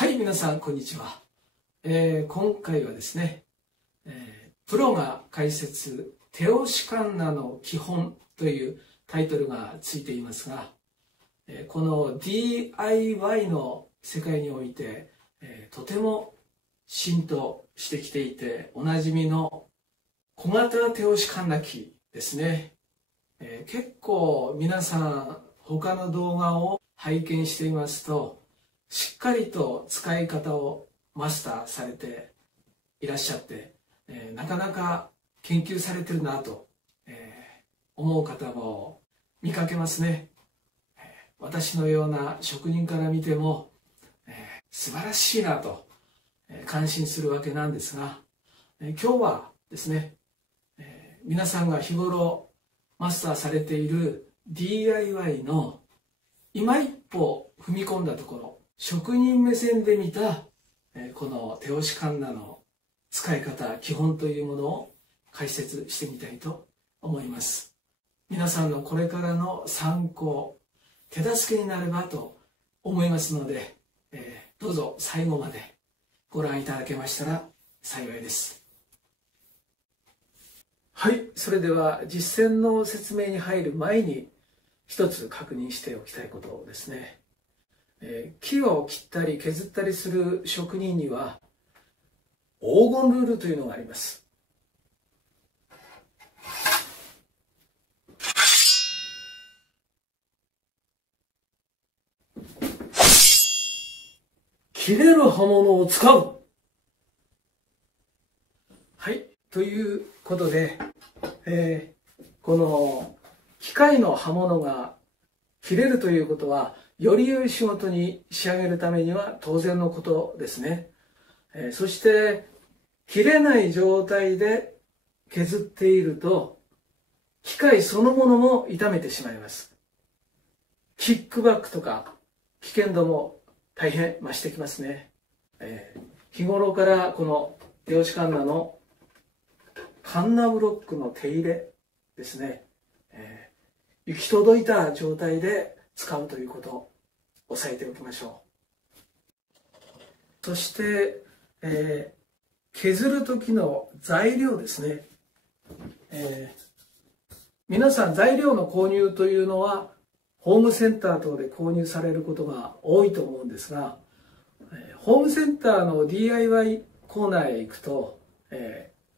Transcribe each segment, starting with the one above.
はい、皆さんこんにちは。今回はですね、プロが解説手押しカンナの基本というタイトルがついていますが、この DIY の世界において、とても浸透してきていておなじみの小型手押しカンナ機ですね。結構皆さん他の動画を拝見していますと、しっかりと使い方をマスターされていらっしゃって、なかなか研究されてるなと、思う方も見かけますね。私のような職人から見ても、素晴らしいなと、感心するわけなんですが、今日はですね、皆さんが日頃マスターされている DIY の今一歩踏み込んだところ、職人目線で見たこの手押しカンナの使い方、基本というものを解説してみたいと思います。皆さんのこれからの参考、手助けになればと思いますので、どうぞ最後までご覧いただけましたら幸いです。はい、それでは実践の説明に入る前に一つ確認しておきたいことですね。木を切ったり削ったりする職人には黄金ルールというのがあります。切れる刃物を使う。はい、ということで、この機械の刃物が切れるということは、より良い仕事に仕上げるためには当然のことですね。そして切れない状態で削っていると機械そのものも傷めてしまいます。キックバックとか危険度も大変増してきますね。日頃からこの手押しカンナのカンナブロックの手入れですね、行き届いた状態で使うということを押さえておきましょう。そして、削る時の材料ですね。皆さん材料の購入というのはホームセンター等で購入されることが多いと思うんですが、ホームセンターの DIY コーナーへ行くと、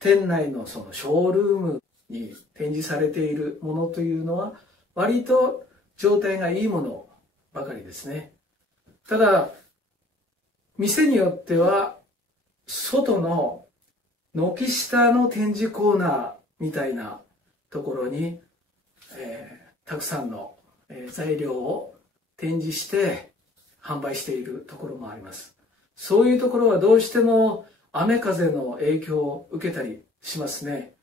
店内のそのショールームに展示されているものというのは割と状態がいいものばかりですね。ただ店によっては外の軒下の展示コーナーみたいなところに、たくさんの材料を展示して販売しているところもあります。そういうところはどうしても雨風の影響を受けたりしますね。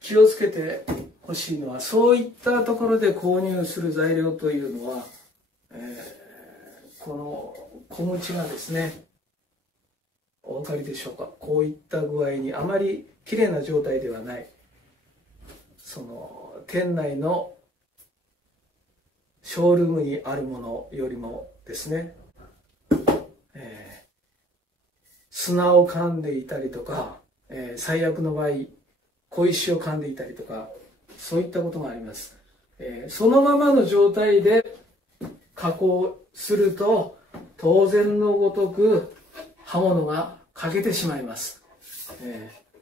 気をつけてほしいのは、そういったところで購入する材料というのは、この小口がですね、お分かりでしょうか。こういった具合にあまりきれいな状態ではない、その店内のショールームにあるものよりもですね、砂を噛んでいたりとか、最悪の場合小石を噛んでいたりとか、そういったことがあります。そのままの状態で加工すると当然のごとく刃物が欠けてしまいます。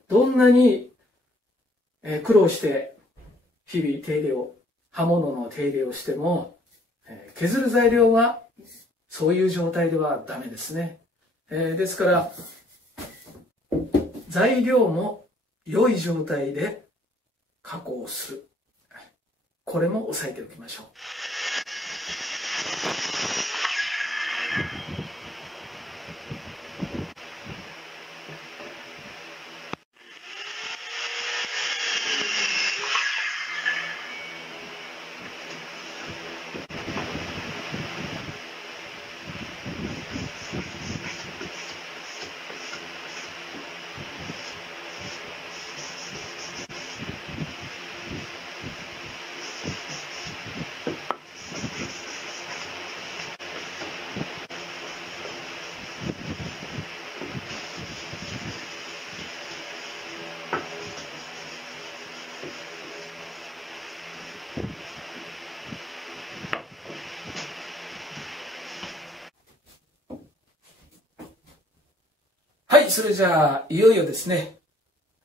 どんなに苦労して日々刃物の手入れをしても、削る材料はそういう状態ではダメですね。ですから材料も良い状態で加工する、これも押さえておきましょう。い、それじゃあいよいよですね、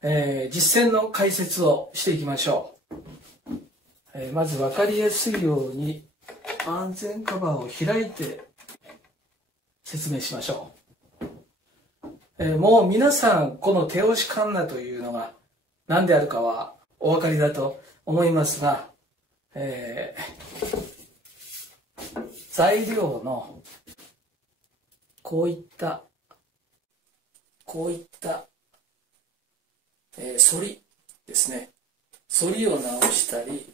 実践の解説をしていきましょう。まず分かりやすいように安全カバーを開いて説明しましょう。もう皆さんこの手押しカンナというのが何であるかはお分かりだと思いますが、材料のこういった反りですね、反りを直したり、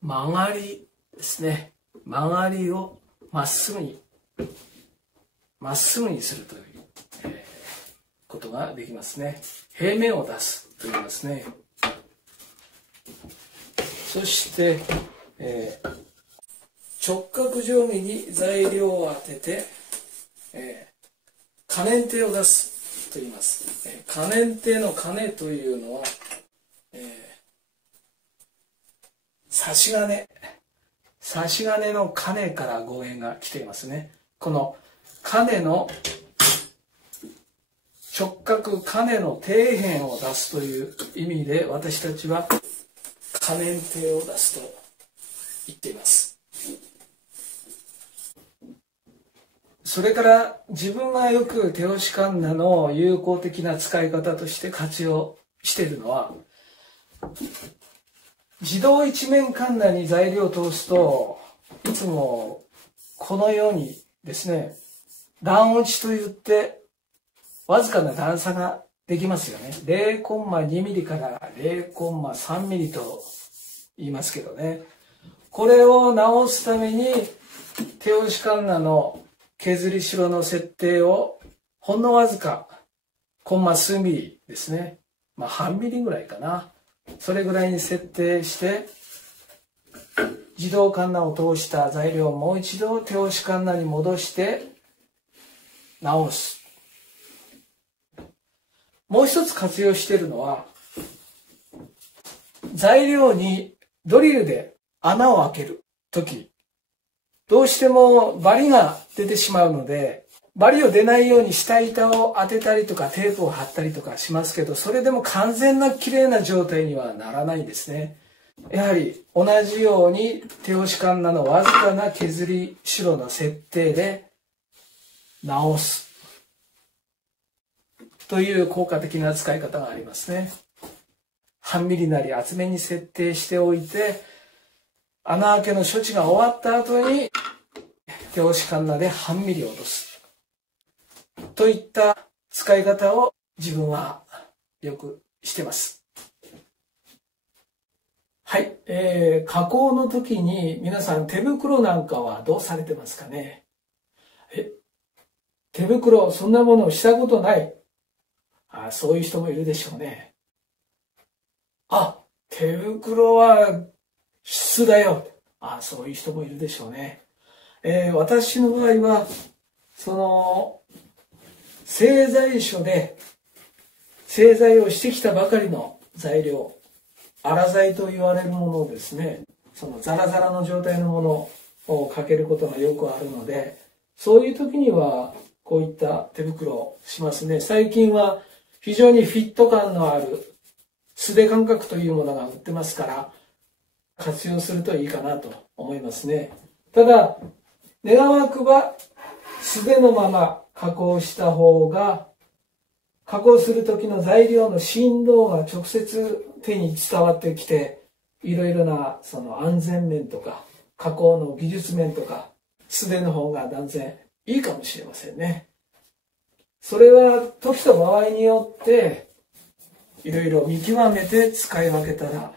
曲がりですね、曲がりをまっすぐにするという、ことができますね。平面を出すと言いますね。そして、直角上下に材料を当てて、可燃点を出すと言います。可燃点の可燃というのは、差し金の金から語源が来ていますね。この金の直角金の底辺を出すという意味で、私たちは可燃点を出すと言っています。それから自分がよく手押しカンナの有効的な使い方として活用しているのは、自動一面カンナに材料を通すと、いつもこのようにですね、段落ちといってわずかな段差ができますよね。0.2 ミリから 0.3 ミリと言いますけどね。これを直すために手押しカンナの削り代の設定をほんのわずかコンマ数ミリですね、半ミリぐらいかな、それぐらいに設定して自動カンナを通した材料をもう一度手押しカンナに戻して直す。もう一つ活用しているのは、材料にドリルで穴を開けるとき、どうしてもバリが出てしまうので、バリを出ないように下板を当てたりとかテープを貼ったりとかしますけど、それでも完全な綺麗な状態にはならないんですね。やはり同じように手押しカンナのわずかな削り代の設定で直すという効果的な使い方がありますね。半ミリなり厚めに設定しておいて、穴開けの処置が終わった後に手押しカンナで半ミリ落とすといった使い方を自分はよくしてます。はい、加工の時に皆さん手袋なんかはどうされてますかね。手袋、そんなものをしたことない。そういう人もいるでしょうね。手袋は必須だよ。そういう人もいるでしょうね。私の場合は、製材所で製材をしてきたばかりの材料、粗材と言われるものをですね、そのザラザラの状態のものをかけることがよくあるので、そういう時にはこういった手袋をしますね。最近は非常にフィット感のある素手感覚というものが売ってますから、活用するといいかなと思いますね。ただ、願わくば素手のまま加工した方が、加工する時の材料の振動が直接手に伝わってきて、いろいろなその安全面とか加工の技術面とか、素手の方が断然いいかもしれませんね。それは時と場合によっていろいろ見極めて使い分けたら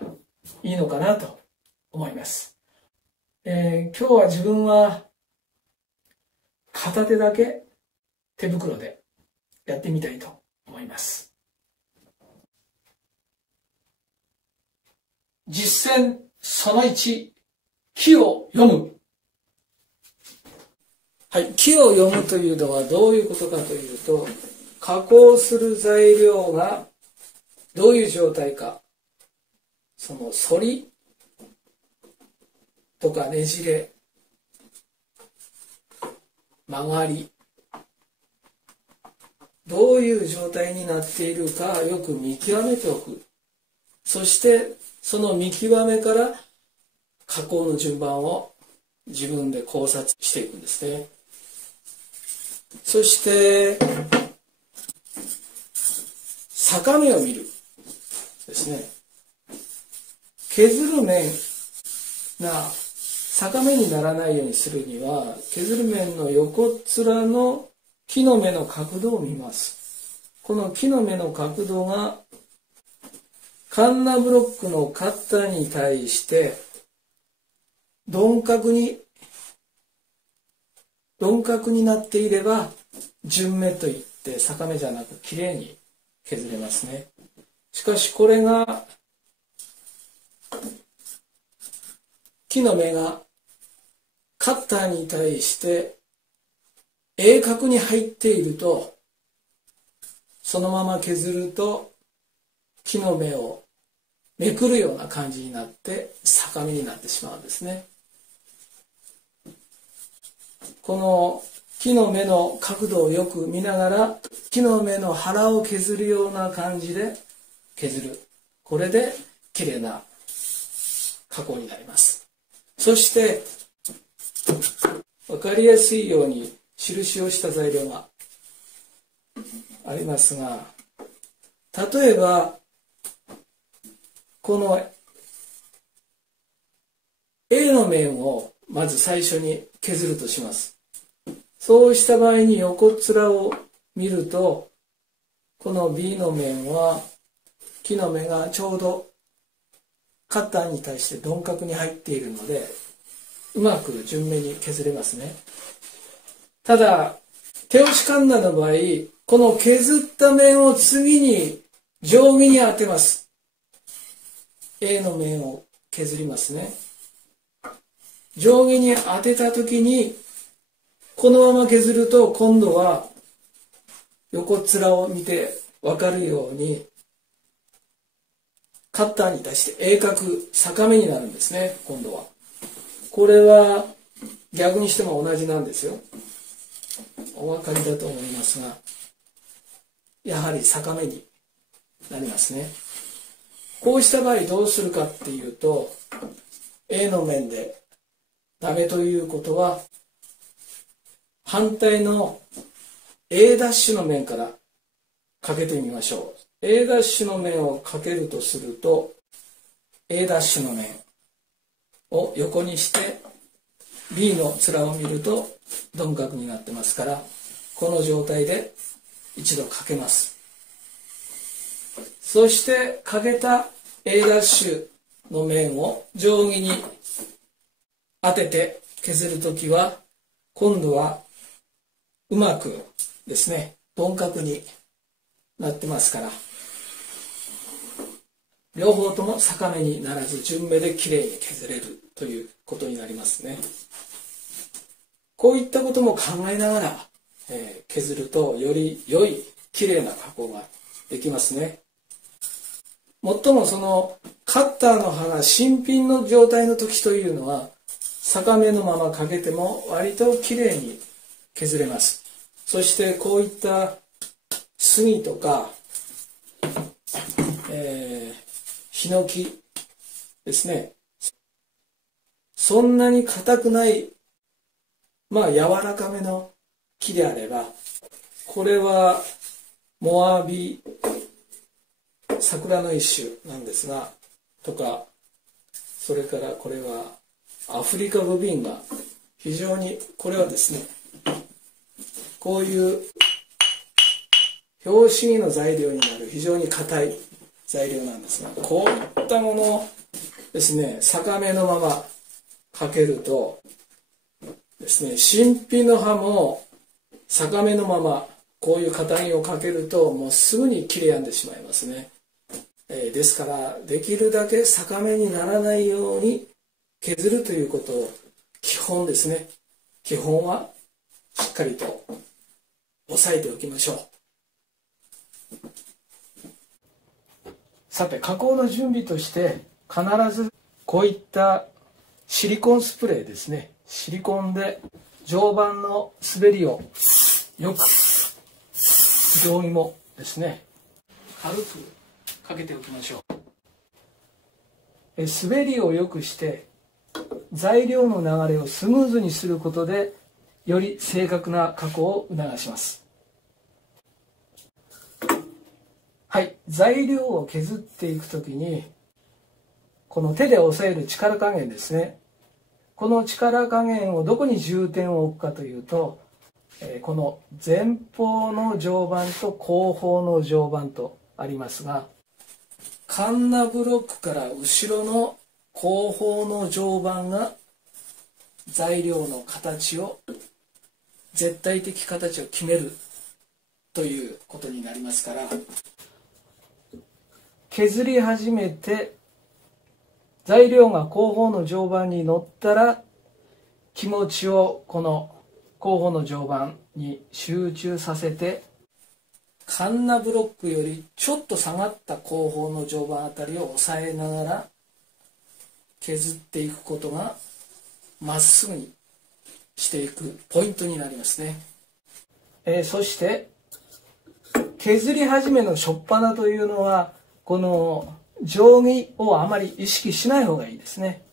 いいのかなと思います。今日は自分は片手だけ手袋でやってみたいと思います。実践その1、木を読む。はい、木を読むというのはどういうことかというと、加工する材料がどういう状態か、その反りとかねじれ、曲がり、どういう状態になっているかよく見極めておく。そしてその見極めから加工の順番を自分で考察していくんですね。そして逆目を見るですね。削る面が逆目にならないようにするには、削る面の横っ面の木の目の角度を見ます。この木の目の角度がカンナブロックのカッターに対して鈍角になっていれば順目といって逆目じゃなくきれいに削れますね。しかしこれが木の目がカッターに対して鋭角に入っていると、そのまま削ると木の目をめくるような感じになって逆目になってしまうんですね。この木の目の角度をよく見ながら木の目の腹を削るような感じで削る。これできれいな加工になります。そして分かりやすいように印をした材料がありますが、例えばこの A の面をまず最初に削るとします。そうした場合に横っ面を見ると、この B の面は木の目がちょうどカッターに対して鈍角に入っているので、うまく順目に削れますね。ただ手押しカンナの場合、この削った面を次に定規に当てます。 A の面を削りますね。定規に当てた時にこのまま削ると、今度は横っ面を見て分かるようにカッターに対して鋭角逆目になるんですね。今度はこれは逆にしても同じなんですよ。お分かりだと思いますが、やはり逆目になりますね。こうした場合どうするかっていうと、 A の面でダメということは、反対の A' の面からかけてみましょう。 A' の面をかけるとすると、 A' の面を横にして B の面を見ると鈍角になってますから、この状態で一度かけます。そしてかけた A' の面を定規に当てて削るときは、今度はうまくですね、鈍角になってますから、両方とも逆目にならず順目できれいに削れるということになりますね。こういったことも考えながら、削るとより良いきれいな加工ができますね。もっともそのカッターの刃が新品の状態の時というのは、逆目のままかけても割ときれいに削れます。そしてこういった杉とか、ヒノキですね、そんなに硬くない、柔らかめの木であれば、これはモアビ桜の一種なんですがとか、それからこれはアフリカブビンが非常に、これはですね、こういう拍子木の材料になる非常に硬い材料なんですが、こういったものをですね、逆目のままかけるとですね、新品の刃も逆目のままこういう型木をかけるともうすぐに切れやんでしまいますね。ですからできるだけ逆目にならないように削るということを基本ですね、基本はしっかりと押さえておきましょう。さて、加工の準備として必ずこういったシリコンスプレーですね、シリコンで常磐の滑りをよく定規もですね軽くかけておきましょう。滑りを良くして材料の流れをスムーズにすることでより正確な加工を促します。はい、材料を削っていくときにこの手で押さえる力加減ですね。この力加減をどこに重点を置くかというと、この前方の常磐と後方の常磐とありますが、カンナブロックから後ろの後方の常磐が材料の形を絶対的形を決めるということになりますから、削り始めて材料が後方の常磐に乗ったら気持ちをこの後方の常磐に集中させて、カンナブロックよりちょっと下がった後方の常磐あたりを押さえながら削っていくことがまっすぐにしていくポイントになりますね。そして削り始めの初っ端というのはこの定規をあまり意識しない方がいいですね。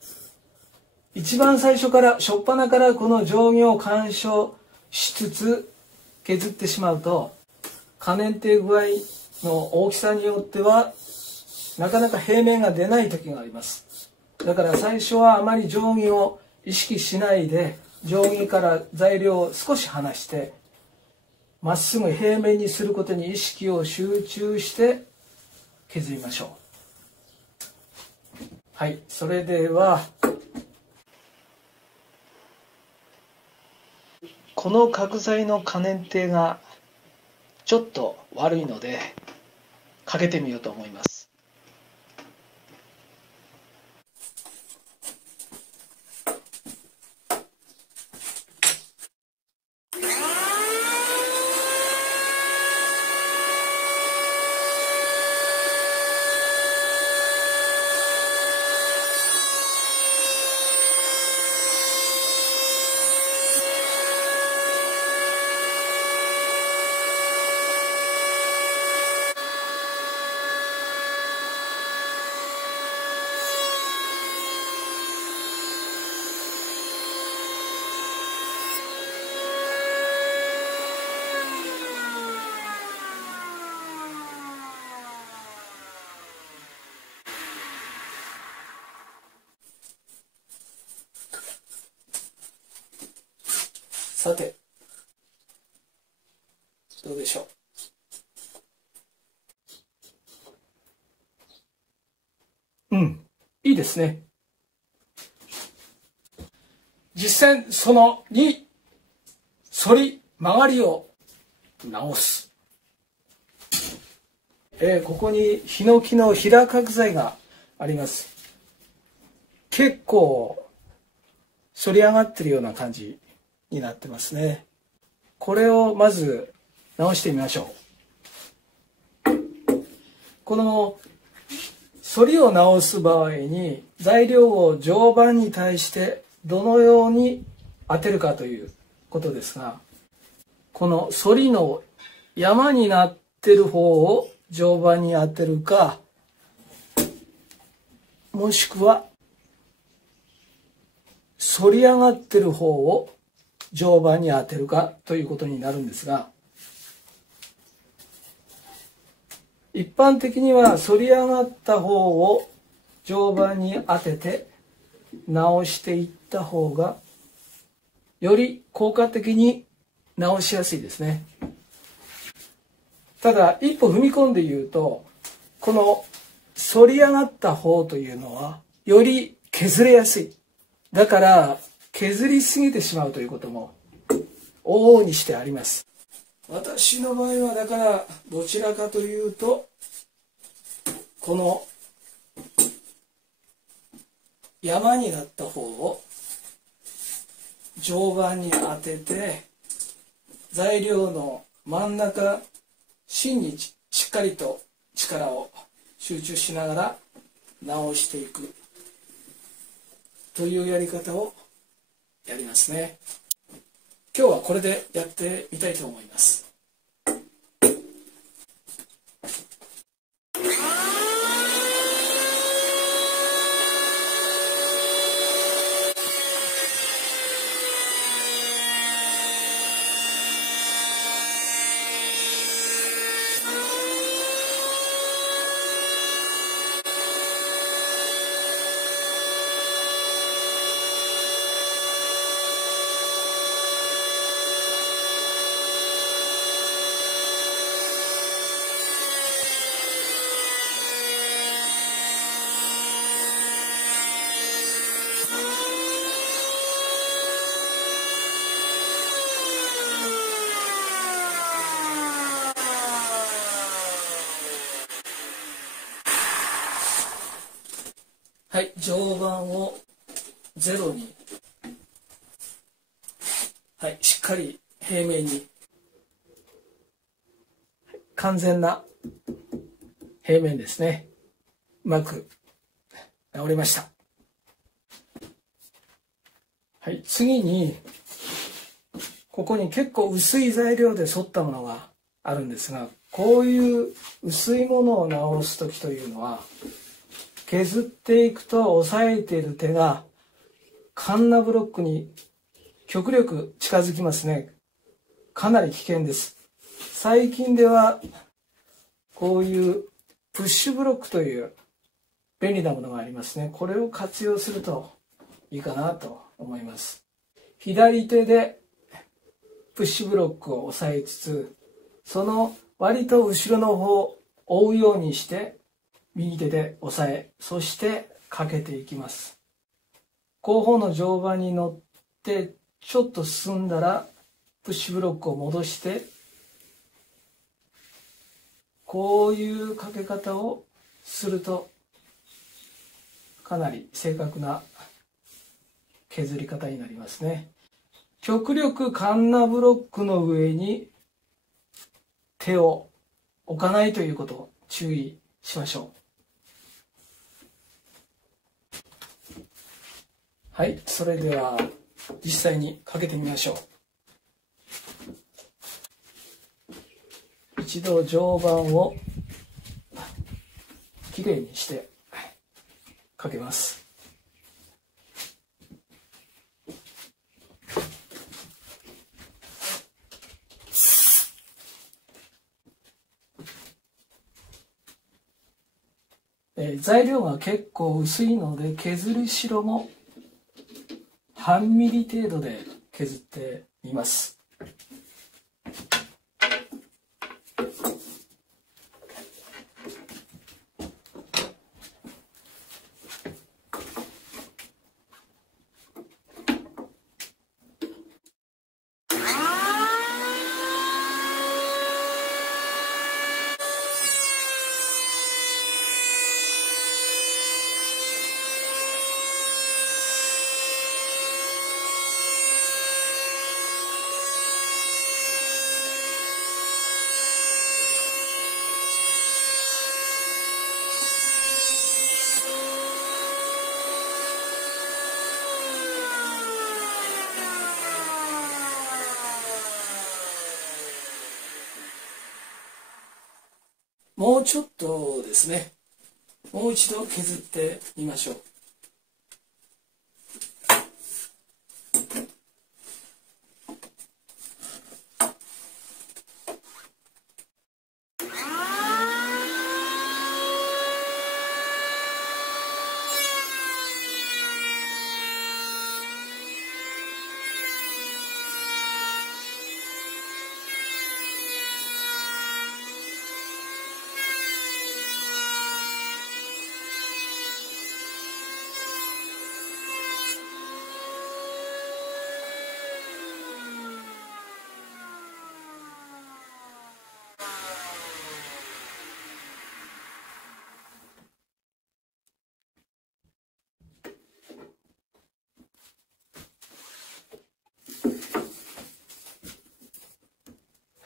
一番最初から初っ端からこの定規を干渉しつつ削ってしまうと可燃定具合の大きさによってはなかなか平面が出ない時があります。だから最初はあまり定規を意識しないで定規から材料を少し離してまっすぐ平面にすることに意識を集中して削りましょう。はい、それではこの角材の可燃定がちょっと悪いのでかけてみようと思います。さてどうでしょう。いいですね。実践その2、反り曲がりを直す。ここにヒノキの平角材があります。結構反り上がってるような感じになってますね。これをまず直してみましょう。この反りを直す場合に材料を常磐に対してどのように当てるかということですが、この反りの山になってる方を常磐に当てるか、もしくは反り上がってる方を常磐に当てるかということになるんですが、一般的には反り上がった方を常磐に当てて直していった方がより効果的に直しやすいですね。ただ一歩踏み込んで言うと、この反り上がった方というのはより削れやすい。だから削りすぎてしまうということも往々にしてあります。私の場合はだからどちらかというとこの山になった方を常磐に当てて材料の真ん中芯にしっかりと力を集中しながら直していくというやり方をやりますね。今日はこれでやってみたいと思います。はい、上盤をゼロに、はい、しっかり平面に、完全な平面ですね。うまく直りました。はい、次にここに結構薄い材料で沿ったものがあるんですが、こういう薄いものを直す時というのは、削っていくと押さえている手がカンナブロックに極力近づきますね。かなり危険です。最近ではこういうプッシュブロックという便利なものがありますね。これを活用するといいかなと思います。左手でプッシュブロックを押さえつつ、その割と後ろの方を追うようにして右手で押さえ、そしてかけていきます。後方の上盤に乗ってちょっと進んだらプッシュブロックを戻して、こういうかけ方をするとかなり正確な削り方になりますね。極力カンナブロックの上に手を置かないということを注意しましょう。はい、それでは実際にかけてみましょう。一度上盤をきれいにしてかけます。材料が結構薄いので、削り代も半ミリ程度で削ってみます。もうちょっとですね、もう一度削ってみましょう。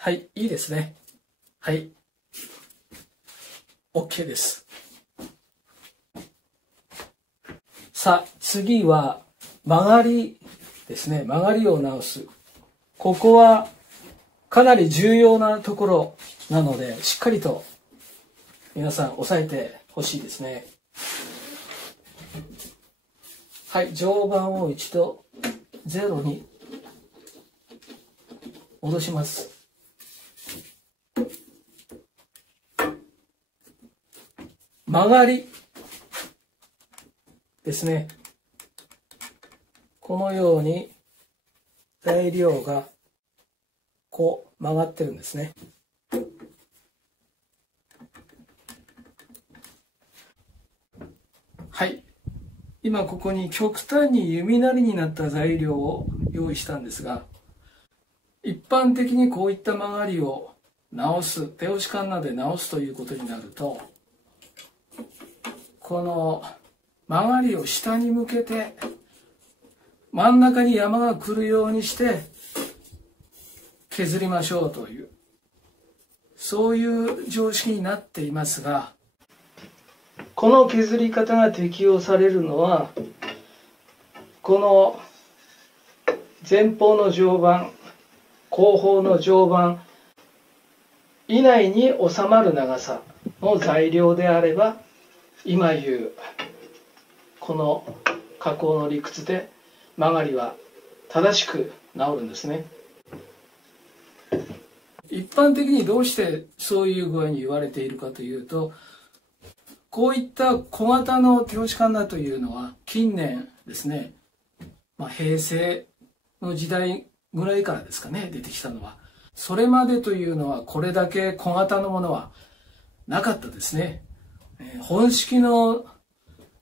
はい、いいですね。はい、OK です。さあ、次は曲がりですね。曲がりを直す。ここはかなり重要なところなので、しっかりと皆さん押さえてほしいですね。はい、常磐を一度ゼロに戻します。曲がりですね。このように材料がこう曲がってるんですね。はい。今ここに極端に弓なりになった材料を用意したんですが、一般的にこういった曲がりを直す、手押しカンナで直すということになると、この曲がりを下に向けて真ん中に山が来るようにして削りましょうという、そういう常識になっていますが、この削り方が適用されるのは、この前方の常磐、後方の常磐以内に収まる長さの材料であれば、今言うこの加工の理屈で曲がりは正しく治るんですね。一般的にどうしてそういう具合に言われているかというと、こういった小型の手押しカンナというのは近年ですね、平成の時代ぐらいからですかね、出てきたのは。それまでというのはこれだけ小型のものはなかったですね。本式の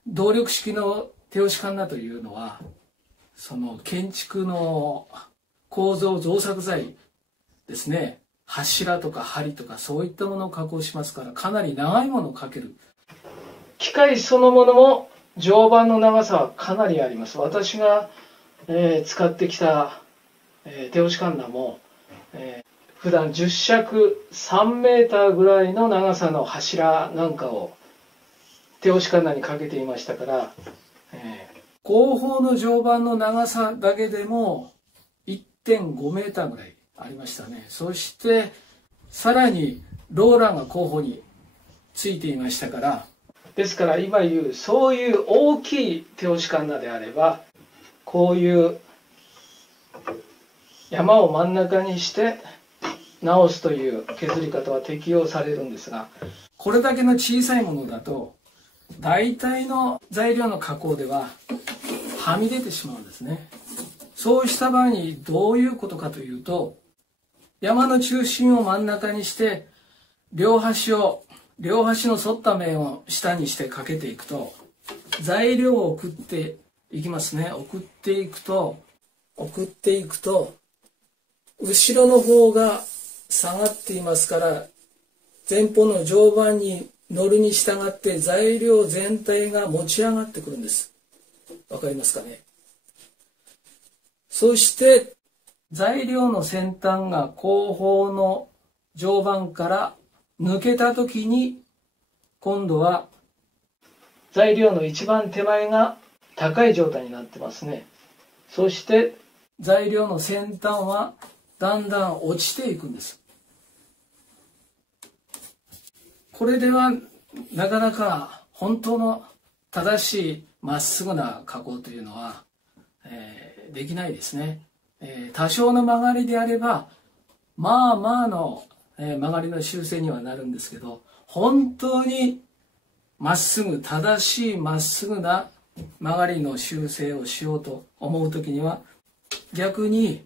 動力式の手押しカンナというのは、その建築の構造造作材ですね、柱とか梁とかそういったものを加工しますから、かなり長いものをかける。機械そのものも常磐の長さはかなりあります。私が、使ってきた、手押しカンナも、普段10尺3メーターぐらいの長さの柱なんかを手押しカンナにかけていましたから、後方の常磐の長さだけでも 1.5 メーターぐらいありましたね。そしてさらにローラーが後方についていましたから、ですから今言うそういう大きい手押しカンナであれば、こういう山を真ん中にして直すという削り方は適用されるんですが、これだけの小さいものだと大体の材料の加工でははみ出てしまうんですね。そうした場合にどういうことかというと、山の中心を真ん中にして両端の反った面を下にしてかけていくと、材料を送っていきますね。送っていくと後ろの方が下がっていますから、前方の常磐に乗るに従って材料全体が持ち上がってくるんです。わかりますかね。そして材料の先端が後方の常磐から抜けた時に、今度は材料の一番手前が高い状態になってますね。そして材料の先端はだんだん落ちていくんです。これではなかなか本当の正しいまっすぐな加工というのは、できないですね。多少の曲がりであればまあまあの、曲がりの修正にはなるんですけど、本当にまっすぐ正しいまっすぐな曲がりの修正をしようと思う時には、逆に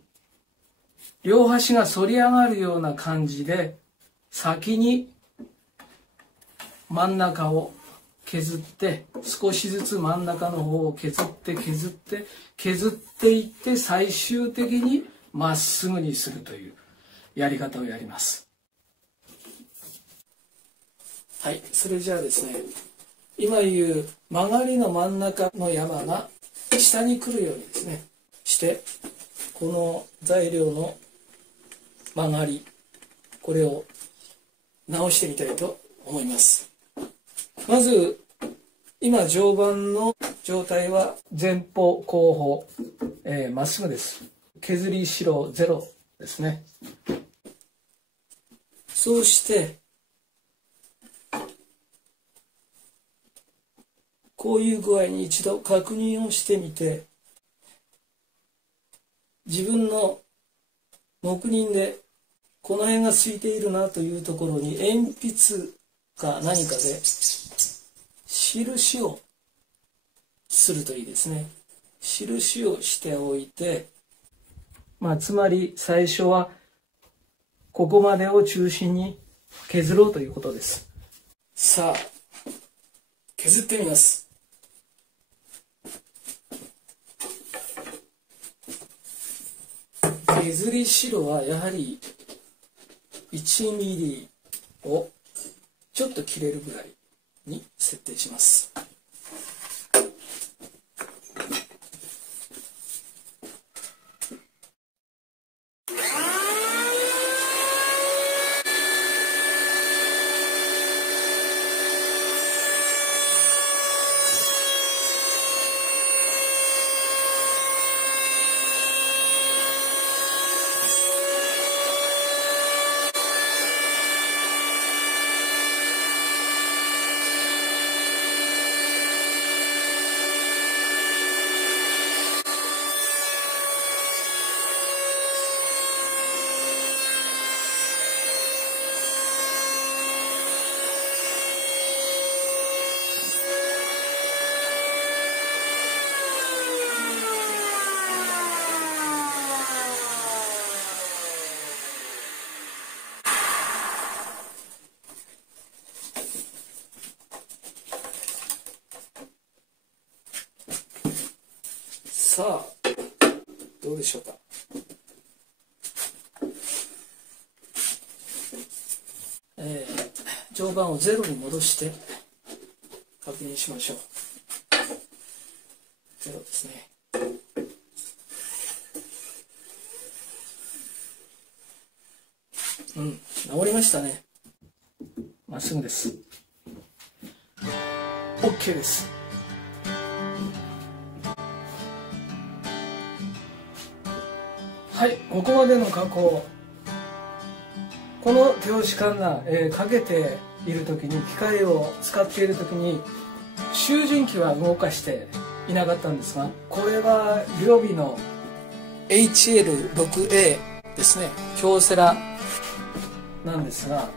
両端が反り上がるような感じで先に真ん中を削って、少しずつ真ん中の方を削っていって、最終的にまっすぐにするというやり方をやります。はい、それじゃあですね、今言う曲がりの真ん中の山が下に来るようにですねして、この材料の曲がり、これを直してみたいと思います。まず今常磐の状態は前方後方まっすぐです。削り代ゼロですね。そうしてこういう具合に一度確認をしてみて、自分の木人でこの辺が空いているなというところに鉛筆か何かで印をするといいですね。印をしておいて、つまり最初はここまでを中心に削ろうということです。さあ、削ってみます。削り代はやはり1ミリをちょっと切れるぐらいに設定します。さあ、どうでしょうか。定板をゼロに戻して確認しましょう。ゼロですね。治りましたね。まっすぐです。 OK です。はい、ここまでの加工。この手押しカンナ、かけている時に、機械を使っている時に集塵機は動かしていなかったんですが、これは両尾の HL6A ですね、京セラなんですが、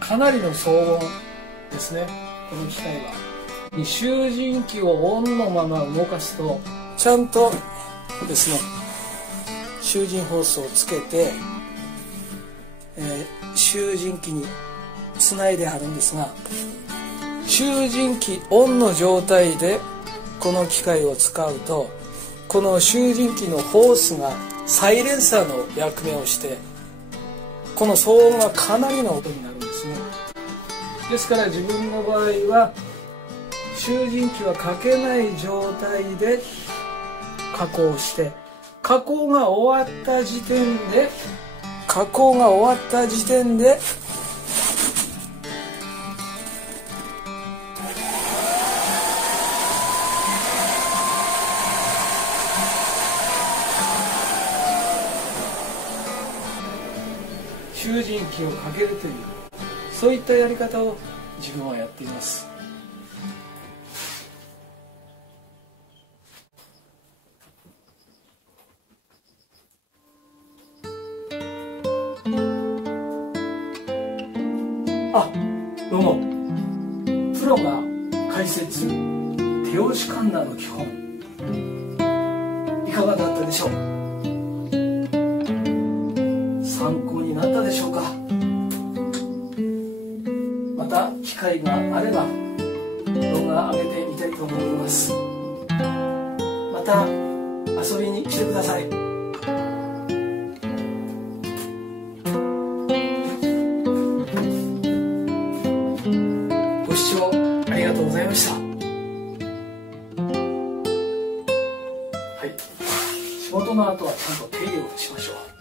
かなりの騒音ですね。この機械は集塵機をオンのまま動かすと、ちゃんとですね集塵ホースをつけて、集塵機につないであるんですが、集塵機オンの状態でこの機械を使うと、この集塵機のホースがサイレンサーの役目をして、この騒音がかなりの音になるんですね。ですから自分の場合は集塵機はかけない状態で加工して、加工が終わった時点で集塵機をかけるという、そういったやり方を自分はやっています。どうも。プロが解説、手押しカンナの基本、いかがだったでしょう。参考になったでしょうか。また機会があれば動画上げてみたいと思います。また遊びに来てください。ご視聴ありがとうございました。はい、仕事の後はちゃんと手入れをしましょう。